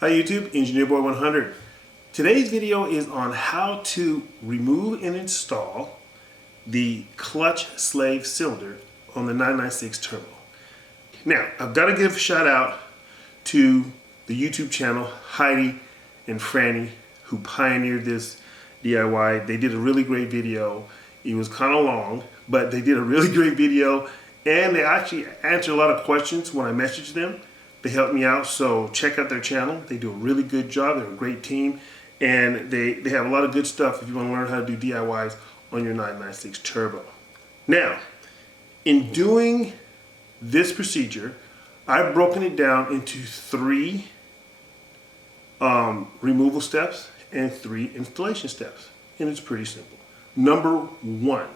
Hi YouTube, Engineer Boy 100. Today's video is on how to remove and install the clutch slave cylinder on the 996 Turbo. Now, I've got to give a shout out to the YouTube channel Heidi and Franny who pioneered this DIY. They did a really great video. It was kind of long, but they did a really great video and they actually answered a lot of questions when I messaged them. They helped me out, so check out their channel. They do a really good job. They're a great team, and they have a lot of good stuff if you want to learn how to do DIYs on your 996 Turbo. Now, in doing this procedure, I've broken it down into 3 removal steps and 3 installation steps, and it's pretty simple. Number 1,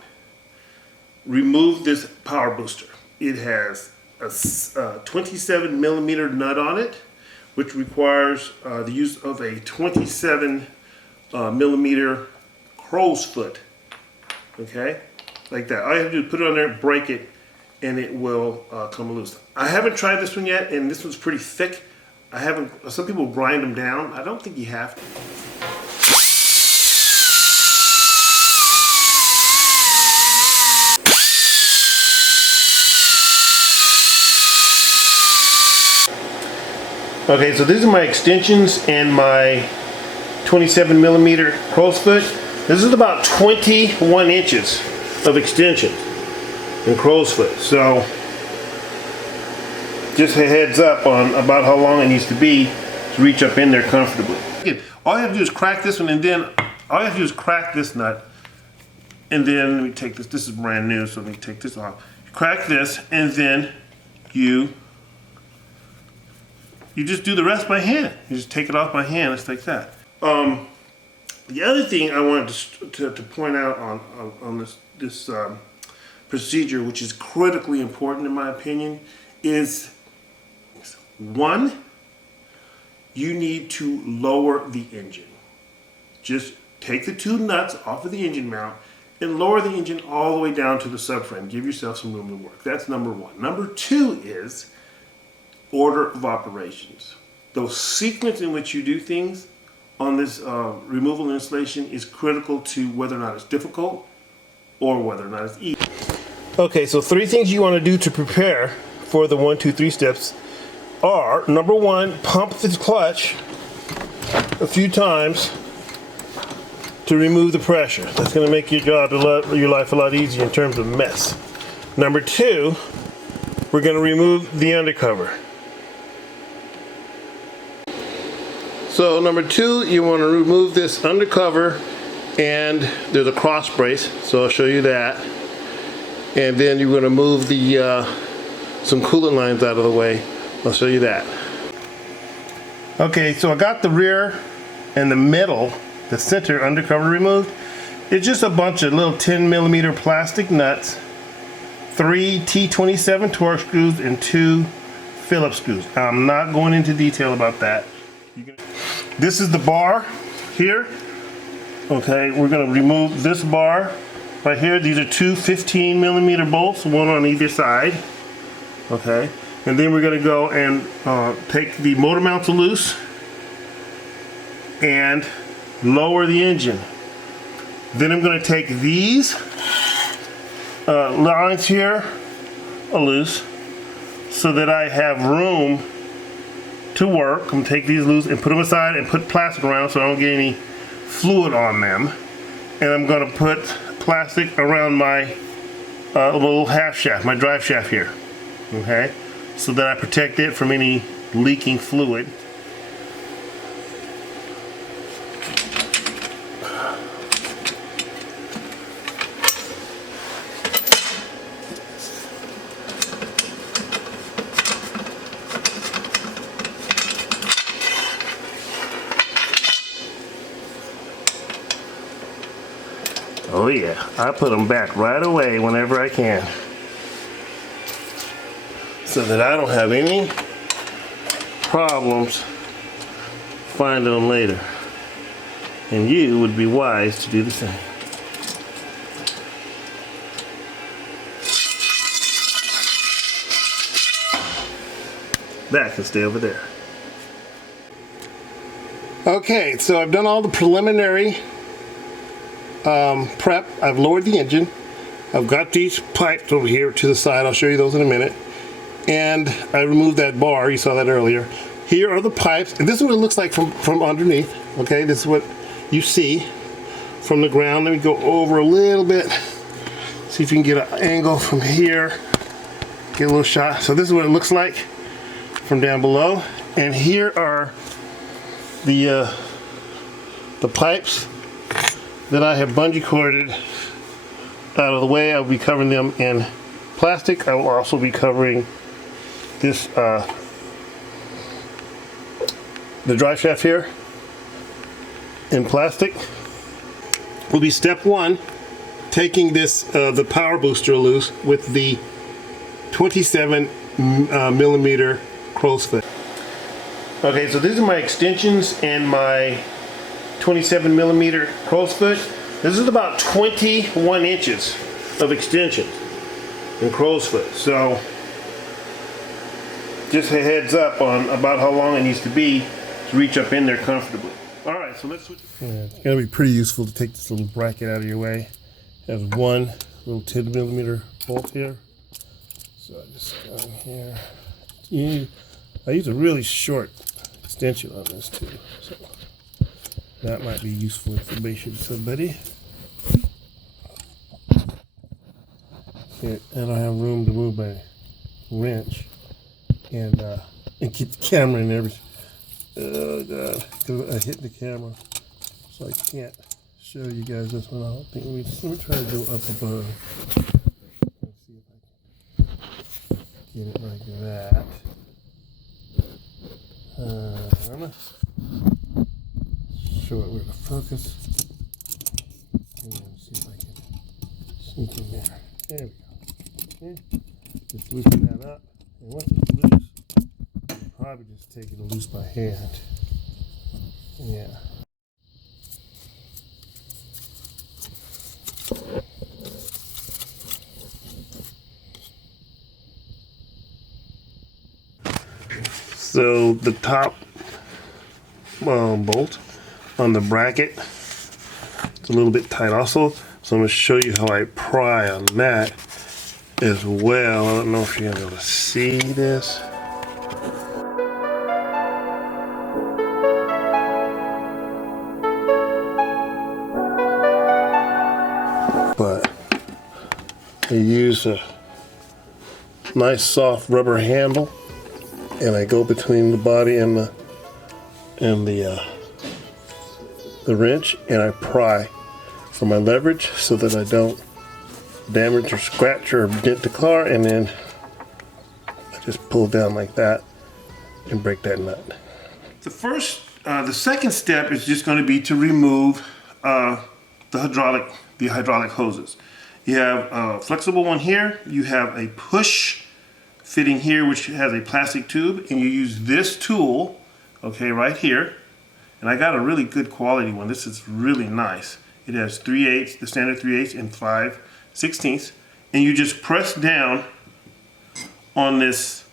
remove this power booster. It has a 27 millimeter nut on it, which requires the use of a 27 millimeter crow's foot. Okay, like that. All you have to do is put it on there, break it, and it will come loose. I haven't tried this one yet, and this one's pretty thick. I haven't. Some people grind them down. I don't think you have to. Okay, so these are my extensions and my 27 millimeter crow's foot. This is about 21 inches of extension and crow's foot. So just a heads up on about how long it needs to be to reach up in there comfortably. All you have to do is crack this one, and then all you have to do is crack this nut, and then let me take this. This is brand new, so let me take this off. Crack this, and then you just do the rest by hand. You just take it off by hand, just like that. The other thing I wanted to point out on this procedure, which is critically important in my opinion, is 1, you need to lower the engine. Just take the 2 nuts off of the engine mount and lower the engine all the way down to the subframe. Give yourself some room to work. That's number 1. Number 2 is order of operations. The sequence in which you do things on this removal and installation is critical to whether or not it's difficult or whether or not it's easy. Okay, so 3 things you want to do to prepare for the 1, 2, 3 steps are: number 1, pump the clutch a few times to remove the pressure. That's going to make your job your life a lot easier in terms of mess. Number 2, we're going to remove the undercover. So number 2, you want to remove this undercover, and there's a cross brace, so I'll show you that. And then you're going to move the some coolant lines out of the way. I'll show you that. Okay, so I got the rear and the middle, the center undercover removed. It's just a bunch of little 10 millimeter plastic nuts, 3 T27 Torx screws, and 2 Phillips screws. I'm not going into detail about that. This is the bar here. Okay, we're going to remove this bar right here. These are 2 15 millimeter bolts, one on either side. Okay, and then we're going to go and take the motor mounts loose and lower the engine. Then I'm going to take these lines here loose so that I have room to work. I'm going to take these loose and put them aside and put plastic around so I don't get any fluid on them. And I'm going to put plastic around my little half shaft, my drive shaft here. Okay, so that I protect it from any leaking fluid. Oh yeah, I put them back right away whenever I can, so that I don't have any problems finding them later. And you would be wise to do the same. That can stay over there. Okay, so I've done all the preliminary prep. I've lowered the engine. I've got these pipes over here to the side. I'll show you those in a minute. And I removed that bar. You saw that earlier. Here are the pipes. And this is what it looks like from underneath. Okay, this is what you see from the ground. Let me go over a little bit. See if you can get an angle from here. Get a little shot. So this is what it looks like from down below. And here are the pipes that I have bungee corded out of the way. I'll be covering them in plastic. I will also be covering this the drive shaft here in plastic. Will be step one, taking this the power booster loose with the 27 millimeter crow's foot. Okay, so these are my extensions and my 27 millimeter crow's foot. This is about 21 inches of extension in crow's foot. So just a heads up on about how long it needs to be to reach up in there comfortably. All right, so let's switch. Yeah, it's gonna be pretty useful to take this little bracket out of your way. It has one little 10 millimeter bolt here. So I just go in here. I use a really short extension on this too. So that might be useful information to somebody. Okay, and I have room to move my wrench and keep the camera in everything. Oh god, because I hit the camera, so I can't show you guys this one. I don't think let me try to go up above. Let's see if I can get it like that. I'm gonna show it where to focus. And see if I can sneak in there. There we go. Okay. Just loosen that up. And once it's loose, I'll probably just take it loose by hand. Yeah. So the top bolt on the bracket, it's a little bit tight also. So I'm going to show you how I pry on that as well. I don't know if you're going to be able to see this. But I use a nice soft rubber handle, and I go between the body and the wrench, and I pry for my leverage so that I don't damage or scratch or dent the car, and then I just pull down like that and break that nut. The second step is just going to be to remove the hydraulic hoses. You have a flexible one here, you have a push fitting here which has a plastic tube, and you use this tool, okay, right here. And I got a really good quality one. This is really nice. It has 3/8, the standard 3/8 and 5/16, and you just press down on this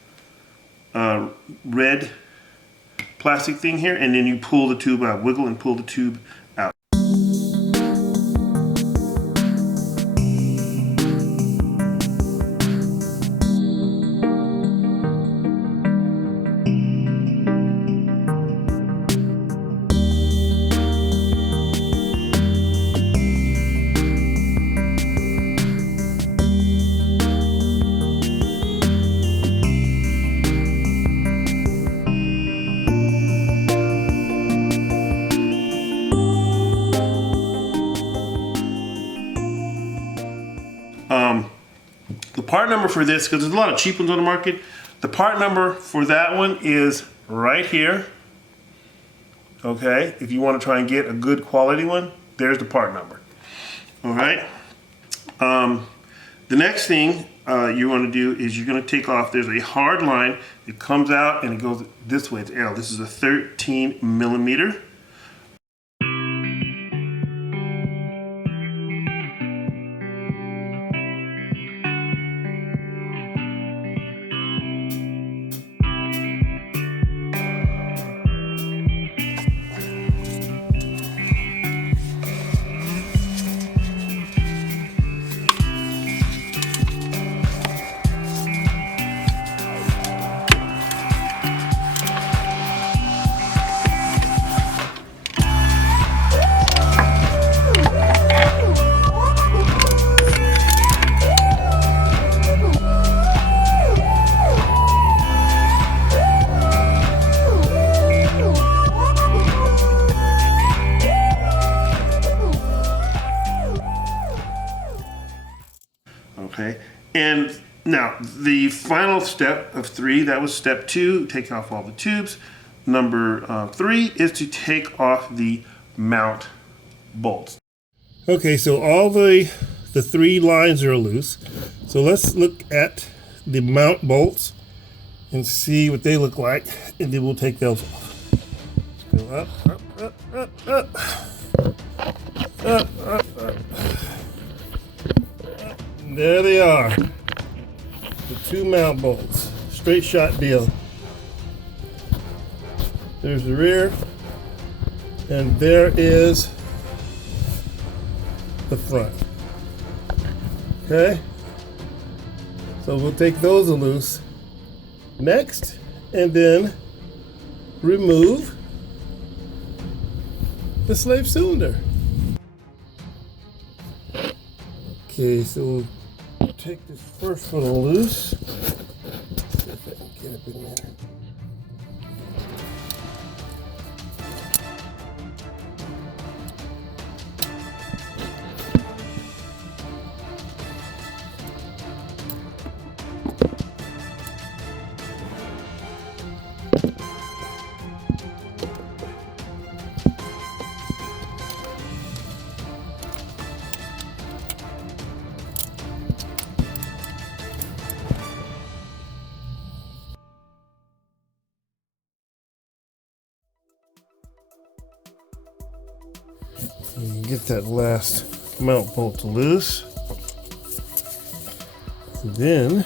red plastic thing here, and then you pull the tube out, wiggle and pull the tube out. The part number for this, because there's a lot of cheap ones on the market, the part number for that one is right here. Okay, if you want to try and get a good quality one, there's the part number. All right. The next thing you want to do is you're going to take off, there's a hard line that comes out and it goes this way. It's L. This is a 13 millimeter. Okay, and now the final step of 3, that was step 2, take off all the tubes. Number 3 is to take off the mount bolts. Okay, so all the 3 lines are loose. So let's look at the mount bolts and see what they look like, and then we'll take those off. Let's go up, up, up, up, up, up, up, up. There they are, the 2 mount bolts, straight shot deal. There's the rear, and there is the front. Okay, so we'll take those loose next, and then remove the slave cylinder. Okay, so we'll take this first one loose. See if I can get up in there. Get that last mount bolt loose. And then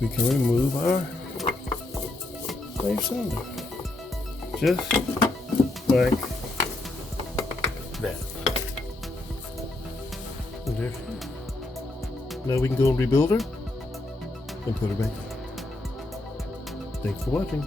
we can remove our slave cylinder. Just like that. And there. Now we can go and rebuild her and put her back in. Thanks for watching.